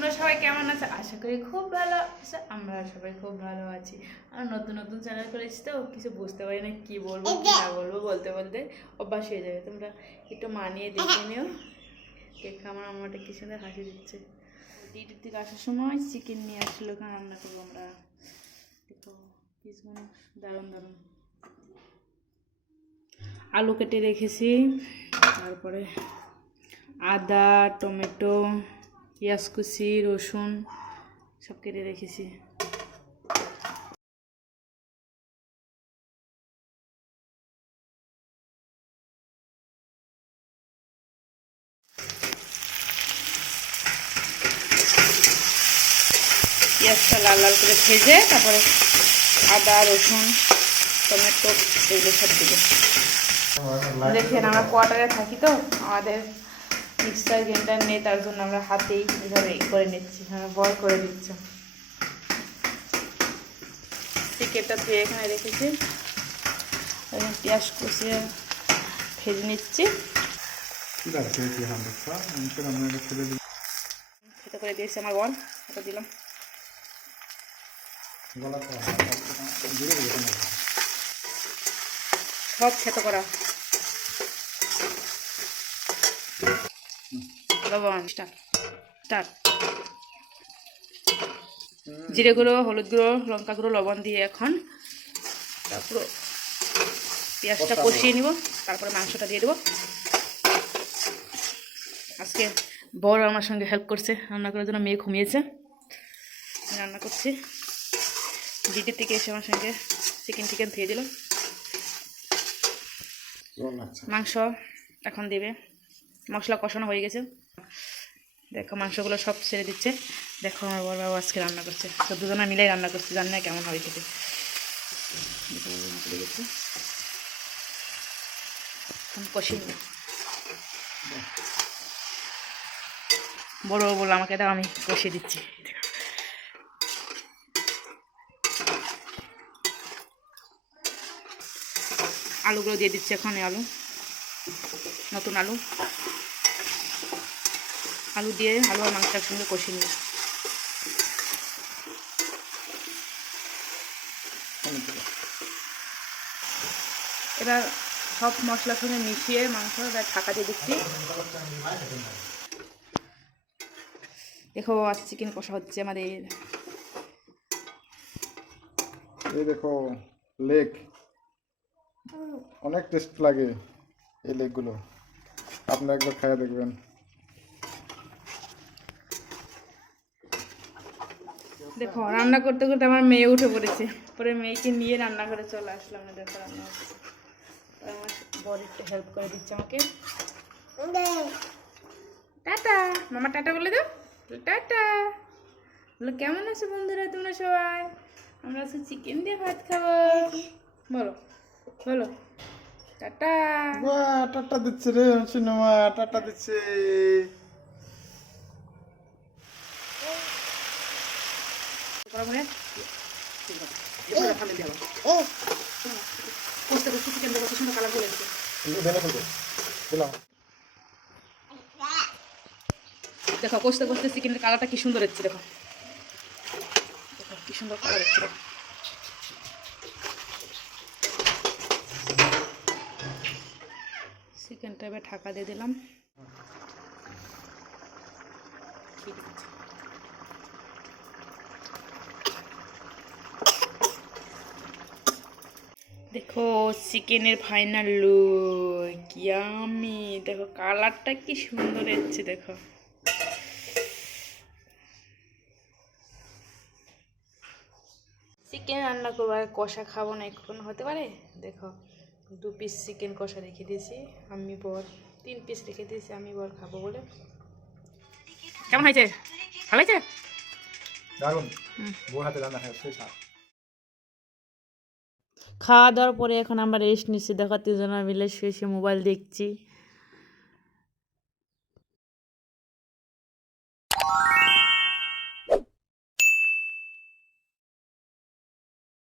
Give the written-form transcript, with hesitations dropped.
তোমরা সবাই কেমন আছো? আশা করি খুব ভালো আছো। আমরা সবাই খুব ভালো আছি। আর নতুন নতুন চ্যানেল করেছি তো কিছু বুঝতে পারি না কি বলবো কি না বলবো, বলতে বলতে অভ্যাস হয়ে যাবে। তোমরা একটু মানিয়ে দেখে নিও। দেখে আমার আম্মাটা কি সুন্দর হাসি দিচ্ছে। ডিউটির থেকে আসার সময় চিকেন নিয়ে আসলো, কারণ রান্না করবো আমরা। দেখো পিসগুলো দারুণ দারুণ। আলু কেটে রেখেছি, তারপরে আদা, টমেটো, পেঁয়াজ কুচি, রসুন সব কেটে রেখেছি। পেঁয়াজটা লাল লাল করে ভেজে তারপরে আদা, রসুন, টমেটো এগুলো সব দিবে। দেখেন আমরা কোয়ার্টারে থাকি তো, আমাদের মিক্সার গ্রাইন্ডার নেই, তার জন্য আমরা হাতেই এইভাবে করে নিচ্ছি, বল করে দিচ্ছি। চিকেনটা ধুয়ে এখানে রেখেছি, পেঁয়াজ কুচিয়ে ভেজে নিচ্ছি। খেতে করে দিয়েছি আমার বল, এটা দিলাম। সব খেতে করা লবণ স্টার্ট জিরে গুঁড়ো, হলুদ গুঁড়ো, লঙ্কা গুঁড়ো, লবণ দিয়ে এখন তারপর পেঁয়াজটা কষিয়ে নিব, তারপরে মাংসটা দিয়ে দেবো। আজকে বড় আমার সঙ্গে হেল্প করছে রান্না করার জন্য, মেয়ে ঘুমিয়েছে, রান্না করছি। ডিউটি থেকে এসে আমার সঙ্গে চিকেন ধুয়ে দিল। মাংস এখন দেবে, মশলা কষানো হয়ে গেছে। দেখো মাংসগুলো সব ছেড়ে দিচ্ছে। দেখো আমার বড় বাবু আজকে রান্না করছে, তো দুজনে মিলেই রান্না করছে, জানি না কেমন হবে খেতে। কষিয়ে নিই। বড় বললো আমাকে দাও, আমি কষিয়ে দিচ্ছি। আলুগুলো দিয়ে দিচ্ছি এখন, আলু নতুন আলু দিয়ে আলু আর মাংস একসঙ্গে কষিয়ে নিই। এবার সব মশলার সঙ্গে মিশিয়ে মাংস ঢাকা দিয়ে দিচ্ছি। দেখো আজ চিকেন কষা হচ্ছে আমাদের। এই দেখো লেগ, অনেক টেস্ট লাগে এই লেগগুলো, আপনারা একবার খাইয়ে দেখবেন। দেখো রান্না করতে করতে আমার মেয়ে উঠে পড়েছে, পরে মেয়েকে নিয়ে রান্না করে চলে আসলাম। দেখো রান্না হচ্ছে, আমার বর একটু হেল্প করে দিচ্ছে আমাকে। টাটা মামা, টাটা বলে দাও, টাটা বলো। কেমন আছো বন্ধুরা তোমরা সবাই? আমরা আজকে চিকেন দিয়ে ভাত খাবো, বলো বলো টাটা। টাটা দিচ্ছে রে সিনেমা, টাটা দিচ্ছে। দেখো কষতে কষতে চিকেনের কালারটা কি সুন্দর হচ্ছে, দেখো কি সুন্দর কালার হচ্ছে। চিকেনটা এবার ঢাকা দিয়ে দিলাম। দেখো চিকেনের ফাইনাল লুক, ইয়ামি। দেখো কালারটা কি সুন্দর এসেছে, দেখো চিকেন রান্না করবো আর কষা খাবো না, এখন হতে পারে। দেখো 2 পিস চিকেন কষা রেখে দিয়েছি, আমি বর 3 পিস রেখে দিয়েছি, আমি বর খাবো বলে। কেমন হয়েছে? ভালো হয়েছে, দারুণ। বউ হাতে রান্না হয় সেই স্বাদ। খাওয়া দাওয়ার পরে এখন আমরা রেস্ট নিচ্ছি। দেখো 3 জনে মিলে শুয়ে শুয়ে মোবাইল দেখছি।